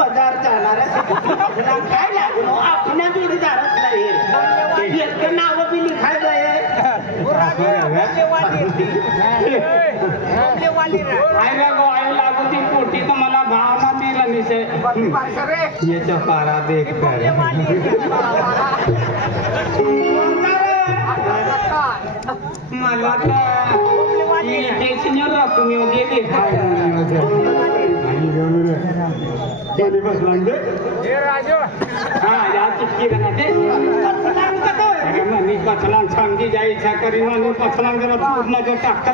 पदार्थ जाणार काय लागलो आपल्या जोडीदारच नाही एक नाव बी लिखायचं आहे लागू ती पोटी तर मला भावना दिला निशे याच्या पारा देख मला तुम्ही पचलांग सांगी जा इच्छा करी म्हणून पचलांग जरा पूर्ण जो टाकता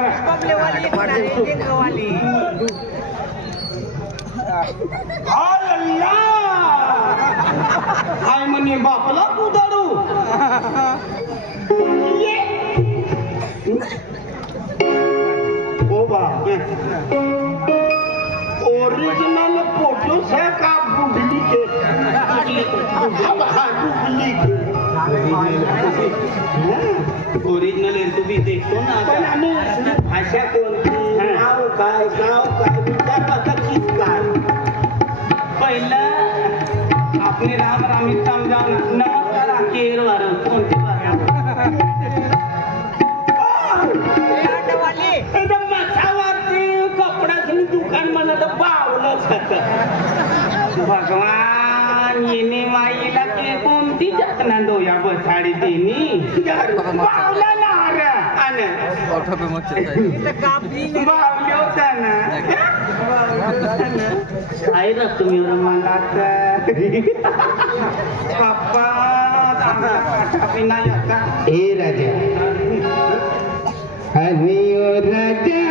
हाय म्हणे बापला उदाडू ओ बाप ओरिजिनल फोटो से का बुढ़ली के ओरिजिनल तू भी देखतो ना भाषा कोणती नाव काय पहिलं आपले राम रामिताम जाऊन नमस्कार केर वार कोणती कपड्याचं दुकान म्हणत पावलंच भगवान येणे माईला की कोणती जतना डोया बसाडी तिनी पावला नार आणि बावल्या होता ना काय रे तुम्ही म्हणलात पप्पा पिना येता हे राजा आणि ओ राजा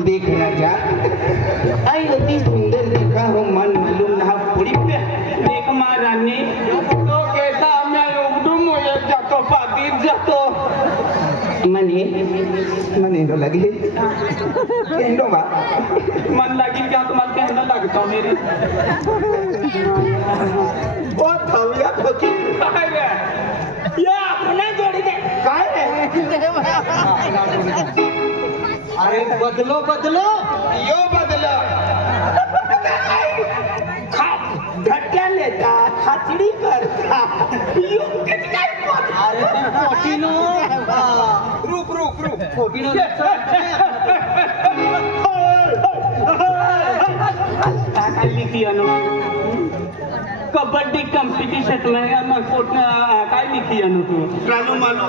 देख राजा आई अति सुंदर देखा हो मन मालूम ना पुड़ी पे देख महारानी तो कैसा मैं उगडूम हो जातो पातीत जातो मने नो लगे केंडो बा मन लगी क्या तुम्हारे केंडो लगता मेरी बहुत थविया खोकी काय रे या अपने जोड़ी दे काय रे अरे बदलो यो बदलो घट्या लेता खाचडी करता यो काय अरे पोटीनो रुक पोटीनो काय लिखी अनु कबड्डी कॉम्पिटिशन में काय लिखी अनु तू रालू मालू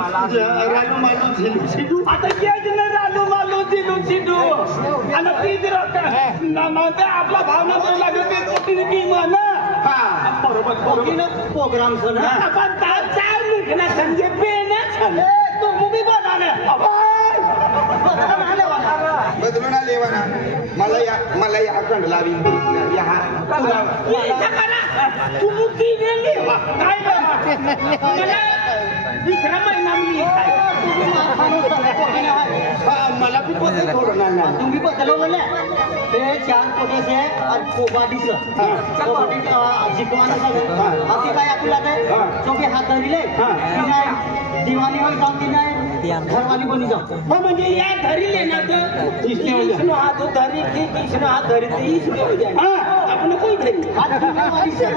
झिलू झिलू आता येच ना रालू मालू झिलू झिलू आणि तीच राहत ना ते आपला भावना पण लागत ते कोटीने की म्हण हा बरोबर प्रोग्राम सुना आपण चार लिखना संजय पेना छले तो मूवी बनाने बदलून आले वाना मला या कंड लावी या तू मुक्ती नेली काय मला विक्रम नामली मला भी बदल थोडं ना तुम्ही बदलवलं ते 4 कोटीचे आणि कोबाडीचं जिकवानं सगळं अति काय आपल्याला ते चोके हात धरले दिवाणीवर जाऊन ती नाही घरवाली बनी जाऊ म्हणजे या धरले ना तर इसने हात धरी की इसने हात धरी ते इसने हो जाए आपण कोई धरी हात दिवाली से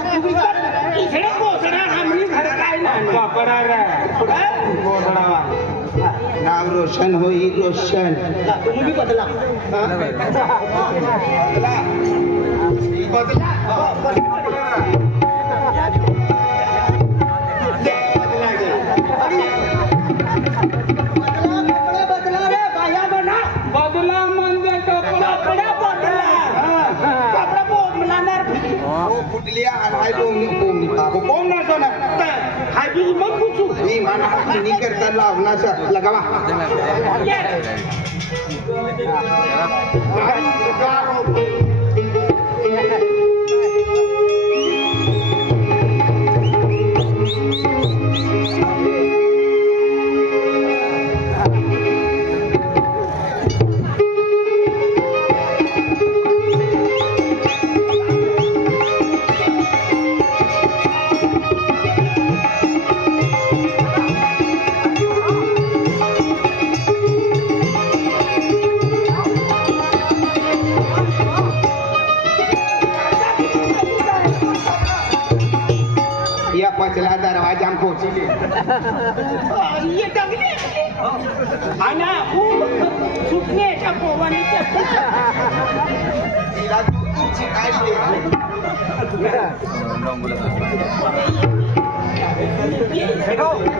इसने कोसरा हमनी घर काय ना वापरा रे कोसरा नाम रोशन होई रोशन तुम्ही भी बदला कुठल्या हाय बोंगी कोण नसो ना हाय बी मग कुचू ही माना हानी करता लावनाचा लगावा पचला दरवाजा हम पहुंचे ये दगले आना सुटने का पोवाने तिला तू चिकाई दे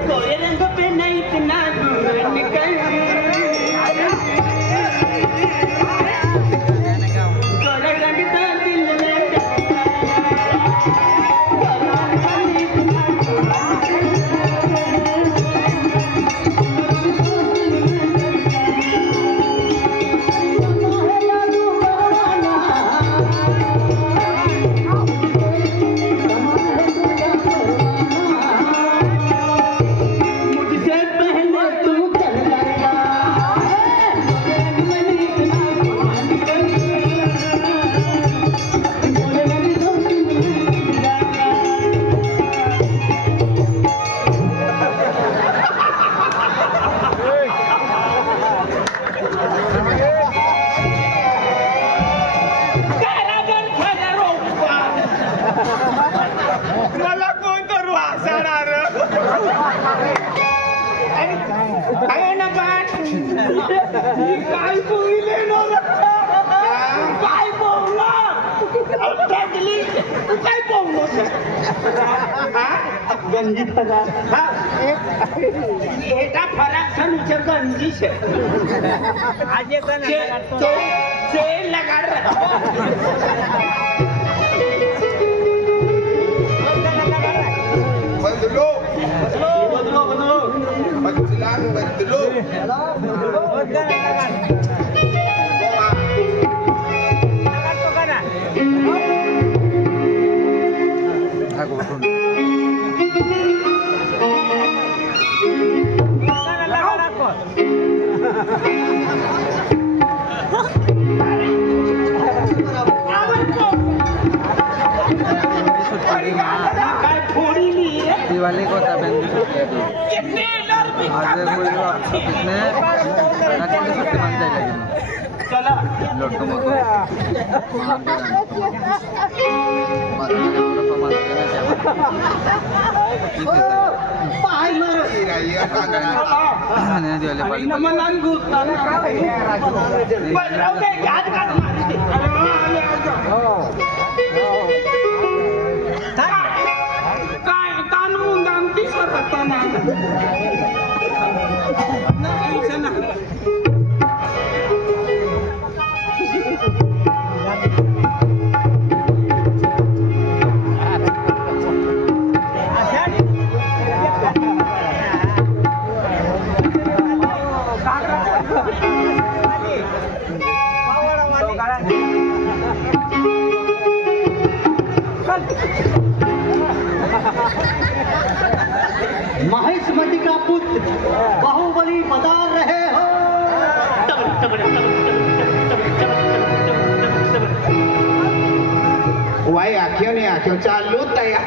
कोरे रंग पे नहीं इतना निकल काय बोलले ना काय बोलला अटकली काय बोललो हा गंजी फराक हा एटा फराक छन उचर गंजी छे आज एक से लगा बदलो बदलान बदलो दिवाली को कितने आज कितने चला लोटो वाई आख्यो ने आख्यो चालू तयार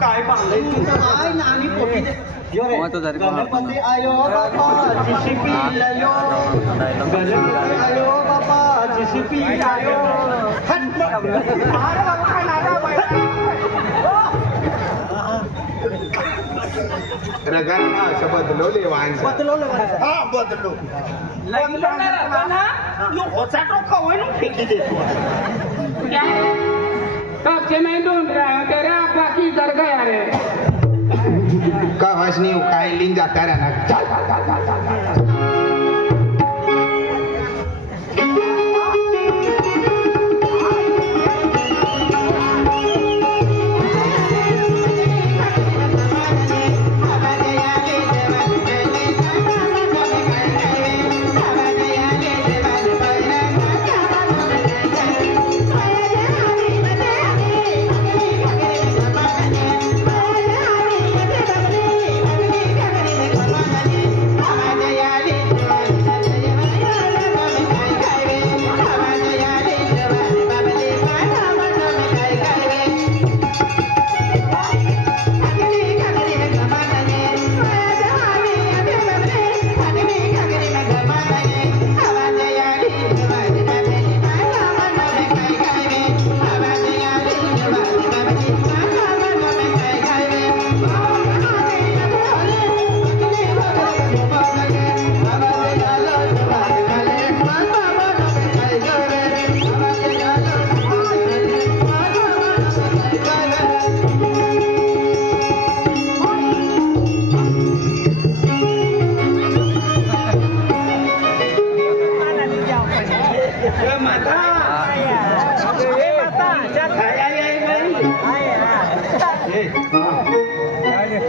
काय बांधलंय काय नानी पोटी गणपती आयो बाबा जिशिपी आयो गणपती आयो बाबा जिशिपी आयो रगांना असं बदलवले वांस बदलवलं हा बदलो होता तो कवय फेकी देतो कच्चे में ढूंढ रहा है तेरा बाकी कर गया रे का वासनी काय लिंग जाता रहना चल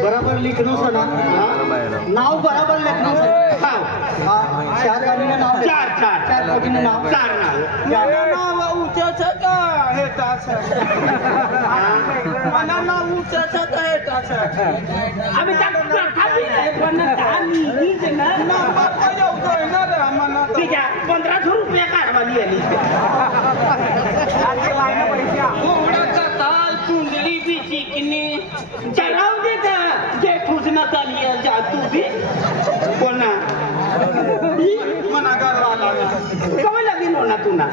बराबर लिखनो सना नाव बराबर लिखनो चार गाडीने नाव चार कोटीने नाव नाव उच्चाचं का हेटाचं मला नाव उच्चाचं का हेटाचं आम्ही त्या खाली पण आणि हीच ना नाव येतोय ना रे आम्हाला ठीक आहे 1500 रुपये कारवाली आली आणि लाईन पैसा घोडाचा ताल चुंदडी बिची किनी चलाव दे जे खुजना चाली जा तू भी कोणा मना करवाला कवा लगीन होणार तुला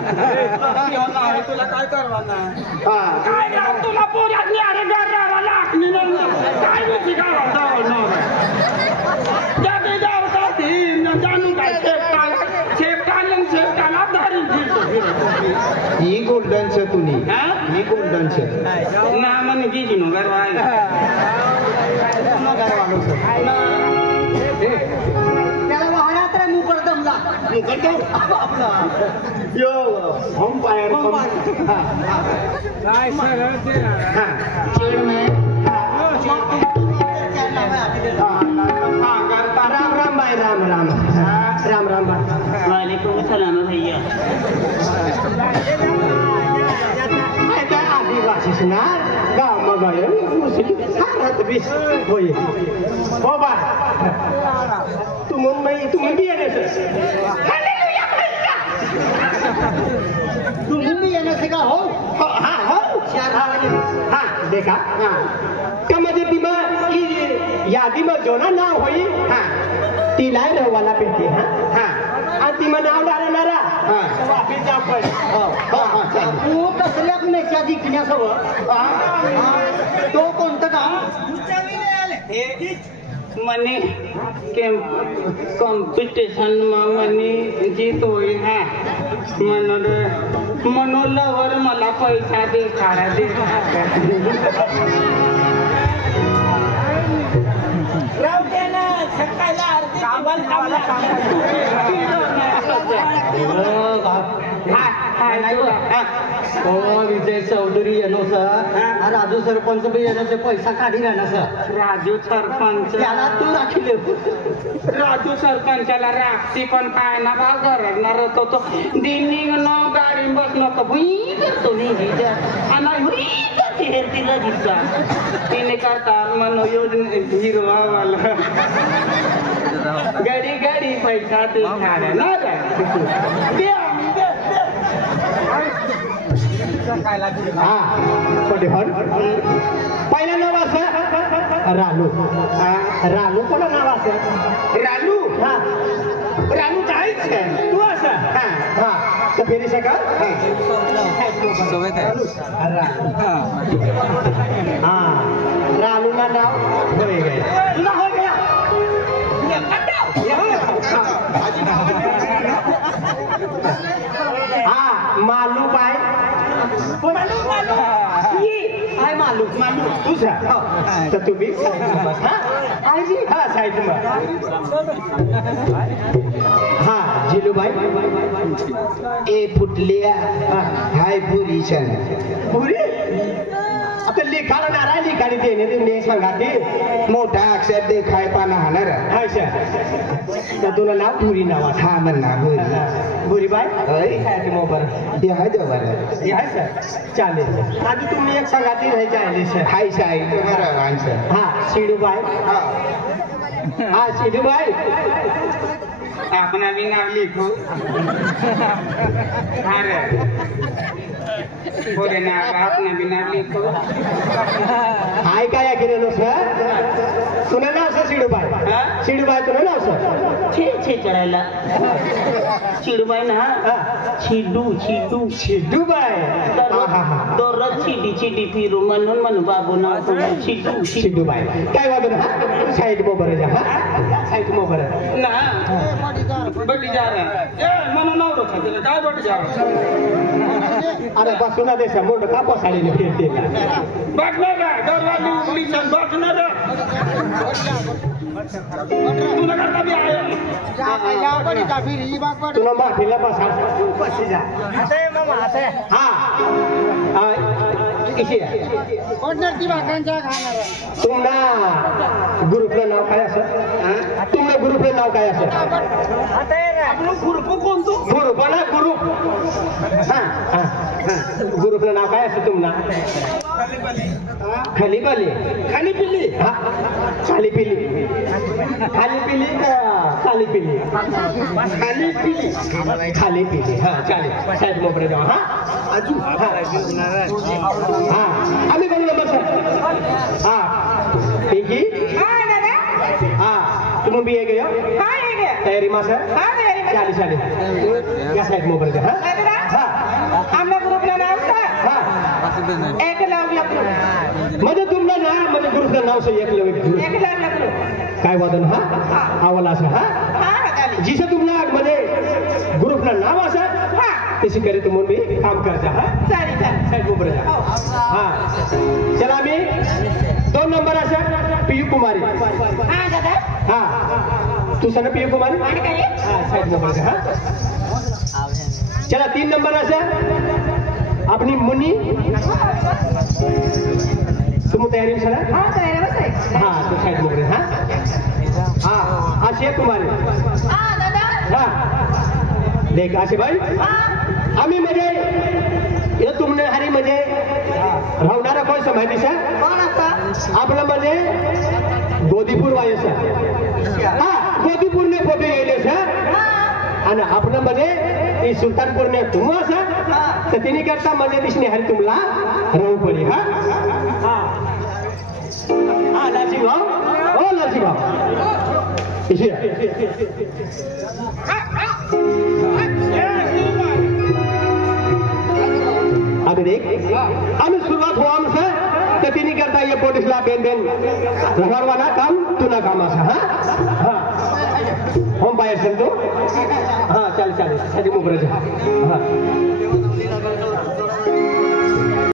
तुला काय करवाना काय ना तुला पोरांनी अरे गावाला आखली काय नाही गावाला जाते जावता ती जाणून काय शेपटाला धारी ही गोल्डन से तुनी ही गोल्डन से ना मन जी नो गरवाय त्याला वाहण्यात रे मुकड दमला आपला यो हम पायर काय सरळ ते चेड में राम राम भाई राम राम राम राम भाई वालेकुम सलाम भैया आदिवासी सुनार गाव में गए भारत भी होई हो बा तुम भी येने से हालेलुया भैया तुम भी येने से का हो हाँ हो चार हाँ देखा हाँ कमजे तिमा यादी में जो ना नाव होई हाँ तिलाय वाला पेटी हाँ हाँ अंतिम नाव डालणारा हाँ वापिस जा पण तू कसल्याक मेच्या जिंकण्यासोबत तो कोणतं काम मनी कॉम्पिटिशन मनी जीत होईल हा मनोलवर मला पैसा दे खारा दे विजय चौधरी येनो सर राजू सरपंच बी येनो से पैसा काढी राहणार सर राजू सरपंच त्याला तू राखीले राजू सरपंचाला राखती पण काय ना भाव करणार होतो तो दिनी न गाडी बसलो तर भुई करतो नाही आणि भुई करते तिला दिसता तिने करता मन योजना हिरवा वाला गाडी गाडी पैसा ते खायला ना हा छोटे पहिलं नाव असं रानू रानू कोणा नाव असं रानू हा रानू काहीच तू असं हा हा तर फेरी सका हा रानू ना नाव होय गया हा मालू बाय हाय मालू मालू तुझा तर तुम्ही हा साईड हा जिलूबाई ए फुटलिया हाय पुरीशन पुरी आता लिखाला नारा लिखाडी देणे तुम्ही सांगा मोठा अक्षर देखाय पाना हाणार अच्छा तर तुला नाव पुरी नाव हा म्हणा पुरी बुरीबाई अय मोबाईल या जवळ आहे सर चालेल आधी तुम्ही एक सांगाती नाही चालेल सर हाय साई तुम्हाला आन्सर हा शिडूबाई हा शिडूबाई अपना भी नाम लिखो बोले ना अपना भी नाम लिखो हाय काय केलं सर तुला नाव सर शिडूबाई शिडूबाई तुला नाव सर छे चढायला चिडूबाई ना चिडू चिडू शिडूबाई दररोज चिडी फिरू म्हणून बाबू नाव चिडू शिडूबाई काय वाटत हा साईड मोबाईल हा साईड मोबाईल ना बड़ी जा रहा है मनो नाव रखा तेरे काय बड़ी जा अरे बसून दे मोठ का पसाडी फिरते बैठना रे दरवाजे उंगली से बैठना रे तुला करता भी आया तुला माफीला बसा बसी जा हा इशी तुमना ग्रुपलं नाव काय असं तुमनं ग्रुपलं नाव काय असं आपलं ग्रुप कोणतो ग्रुप ना ग्रुप हा ग्रुपलं नाव काय असं तुमना खाली पाली खाली पिली हा खाली पिली खाली पिली का खाली पिली खाली पिली खाली पिली हा चालेल साहेब मोकळे जाऊ हा अजून हा आम्ही बोललो बस हा पिंकी हा तुम भी है गयो तयारी मा सर चालीस चालीस या साइड मोबाईल हा आमच्या ग्रुपला नाव हा एकलव्य ग्रुप म्हणजे तुमला ना म्हणजे ग्रुपचं नाव सर एकलव्य एकलव्य ग्रुप काय वादन हा आवाला असं हा जिसं तुम्हाला म्हणजे ग्रुपला नाव असं तशी करे तुम भी काम करता हा साइड मोबाईल हा चला आम्ही 2 नंबर असा पियू कुमारी हा तू सर पियू कुमारी हा साइड मोबाईल हा चला 3 नंबर असा अपनी मुनी तुम तयारी में सर हाँ तो साइड मोबाईल हा आशिया कुमारी हा देख आशे भाई आम्ही म्हणजे हे तुमने हरी म्हणजे राहणारा कोण माहिती सर आपलं म्हणजे गोदीपूर वायस हा गोदीपूर ने फोटो येले सर आणि आपलं म्हणजे सुलतानपूर ने तुम सर तर तिने करता म्हणजे दिसणे हरी तुमला राहू पडी हा हा लालजी भाऊ हो लालजी भाऊ अभी देख आम्ही सुरुवात हो आमचं तर तिने करता ये पोलिसला बेन रवाना काम तुला काम असं हा होम बाहेर सांगतो हा चालेल साठी मोकळं हा